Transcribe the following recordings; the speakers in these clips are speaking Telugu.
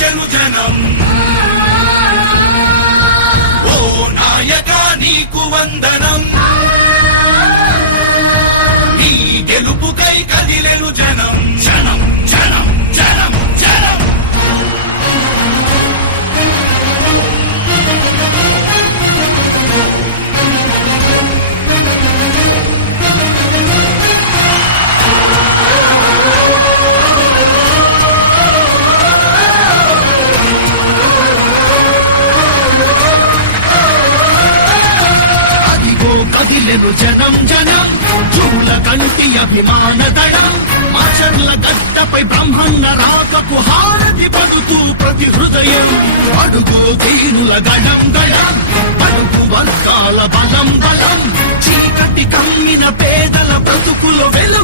చెను జనం. ఓ నాయక నీకు వందనం. కంటి అభిమాన దళం ఆచర్ల గడ్డపై బ్రహ్మన్న రాకపు హారతి పడుతూ ప్రతి హృదయం అడుగు తీరుల గడం గడం అడుగు వర్గాల బలం బలం చీకటి కమ్మిన పేదల బ్రతుకులు వెలుగులు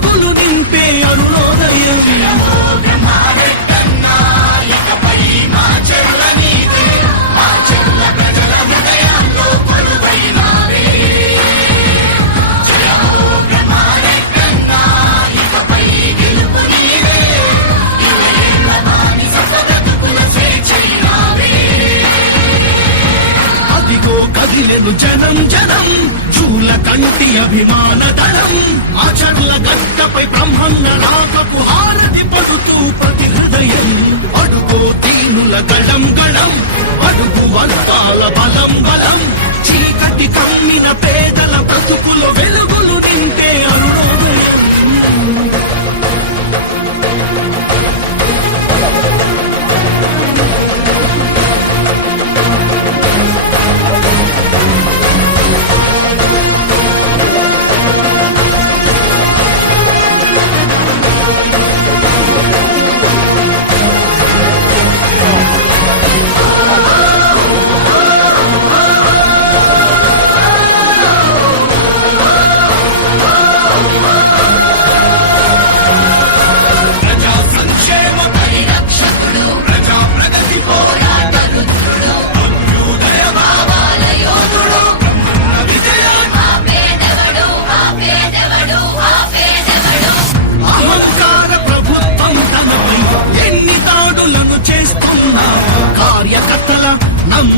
హారతి పడుతూ ప్రతి హృదయం అడుగో దీనుల గళం గళం అడుగు వర్గాల బలం బలం. చీకటి కమ్మిన పేదల బ్రతుకులు వెలుగులు నింపే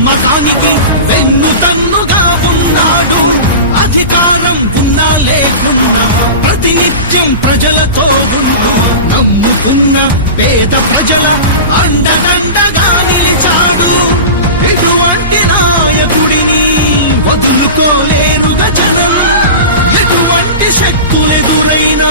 నమ్మకానికి వెన్నుదన్నుగా ఉన్నాడు అధికారం ఉన్నా లేకున్నా ప్రతినిత్యం ప్రజలతో ఉన్న నమ్ముకున్న పేద ప్రజల అండదండగా నిలిచాడు. ఎటువంటి నాయకుడిని వదులుకోలేరుగా జనం ఎటువంటి శక్తులెదురైనా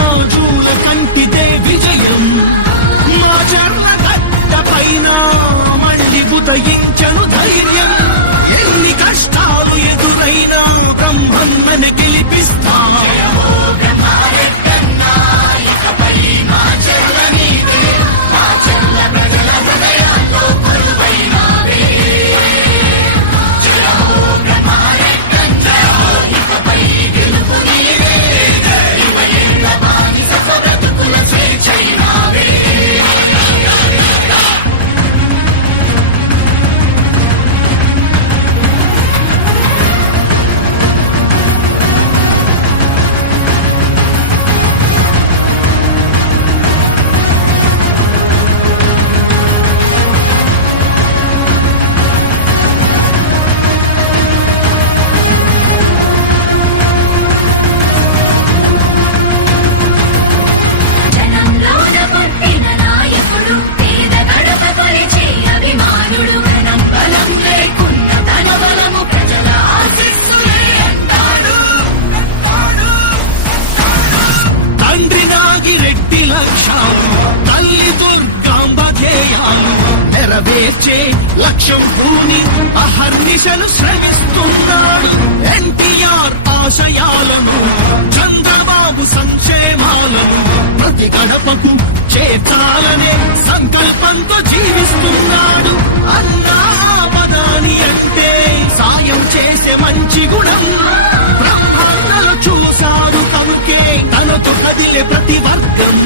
నెరవేర్చే లక్ష్యం భూమి అహర్నిశలు శ్రమిస్తున్నాడు ఎన్టీఆర్ ఆశయాలను చంద్రబాబు సంక్షేమాలను ప్రతి గడపకు చేర్చాలనే సంకల్పంతో జీవిస్తున్నాడు. అన్నా పదాని అంటే సాయం చేసే మంచి గుణం. బ్రహ్మాండలు చూశాడు తమకే తనకు కదిలే ప్రతి వర్గం.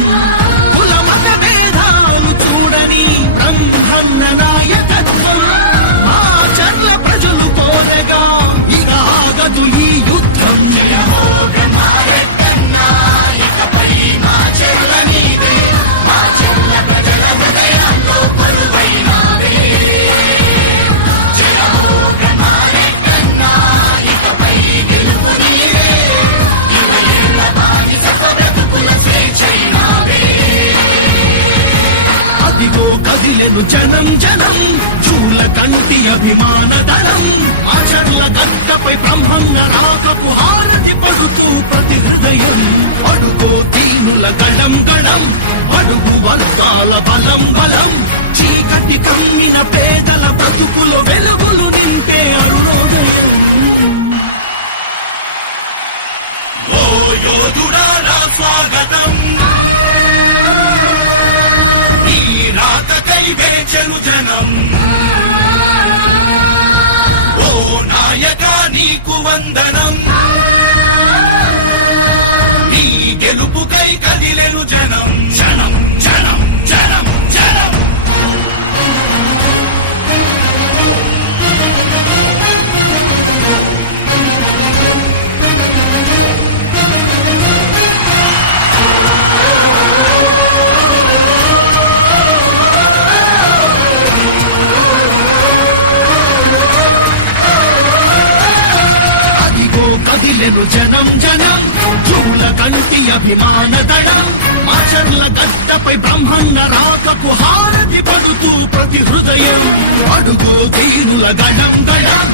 కదిలెను జనం జనం చూల కంటి అభిమాన దళం అచర్ల గట్టపై బ్రహ్మంగ రాకపు హారతి పడుతూ ప్రతి హృదయం. అడుగో తీనుల గళం గళం అడుగు వర్గాల బలం బలం. చీకటి కమ్మిన పేదల బ్రతుకుల వెలుగులు నింపే అరుణోదయం. స్వాగతం. రాకకై వేచెను జనం. ఓ నాయక నీకు వందనం. కదిలెను జనం జనం చూల కంటి అభిమాన దడం ఆచరణ గట్టపై బ్రహ్మన్న రాకపు హారతి పడుతూ ప్రతి హృదయం అడుగు తీరుల గడం గడం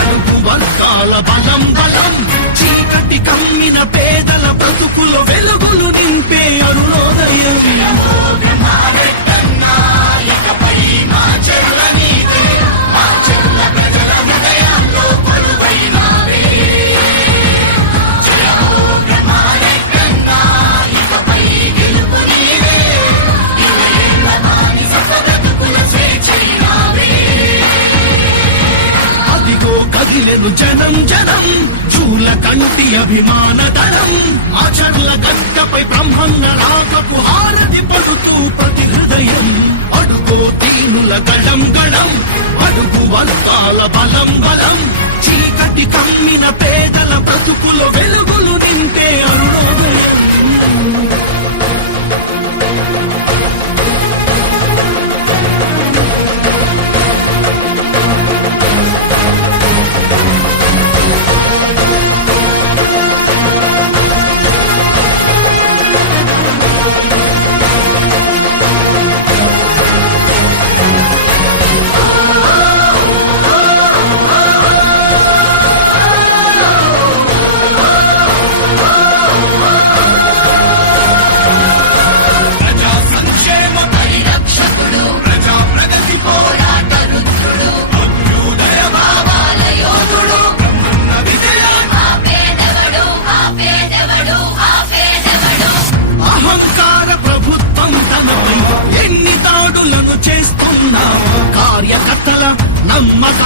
అడుగు వర్గాల బలం బలం చీకటి కమ్మిన పేదల బ్రతుకులు చూల కంటి అభిమాన దళం. ఆచర్ల గట్టపై బ్రహ్మన్న రాకపు హారతి పడుతూ ప్రతి హృదయం. అడుగో దీనుల గళం గళం. అడుగు వర్గాల బలం బలం. చీకటి కమ్మిన పేదల బ్రతుకులో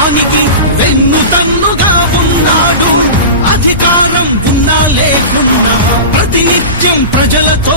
నమ్మకానికి వెన్ను తన్నుగా ఉన్నాడు. అధికారం ఉన్నా లేకున్నా ప్రతినిత్యం ప్రజలతో